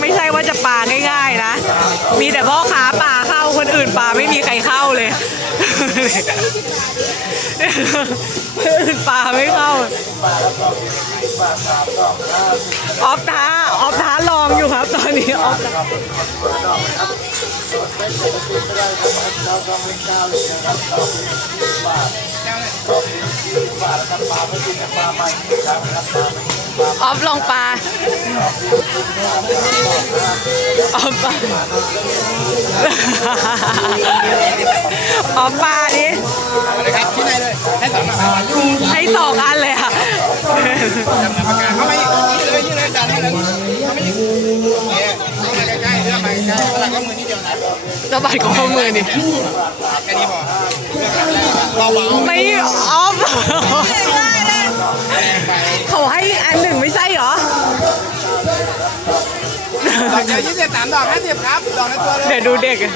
ไม่ใช่ว่าจะปลาง่ายๆนะ มีแต่พ่อค้าปลาเข้าคนอื่นปลาไม่มีใครเข้าเลยคนอื่นปลาไม่เข้าออฟท้าออฟท้าลองอยู่ครับ ตอนนี้ออฟท้า ออฟลองปลาออฟปลาออฟปลาดิครับที่ไหนเลยให้สองให้สองอันเลยค่ะจำนำประกาศเข้ามาอีกนี่เลยนี่เลยจานนี้เลยเข้ามาอีกเนี่เข้ามาใกล้ๆเลือกมาใกล้ๆแล้วก็มือนิดเดียวนะสะบัดของมือนี่แค่นี้พอไม่ออา เดียวยี่สิบสามดอกห้าสิบครับ ดอกในตัวเลยเดี๋ยวดูเด็กอะ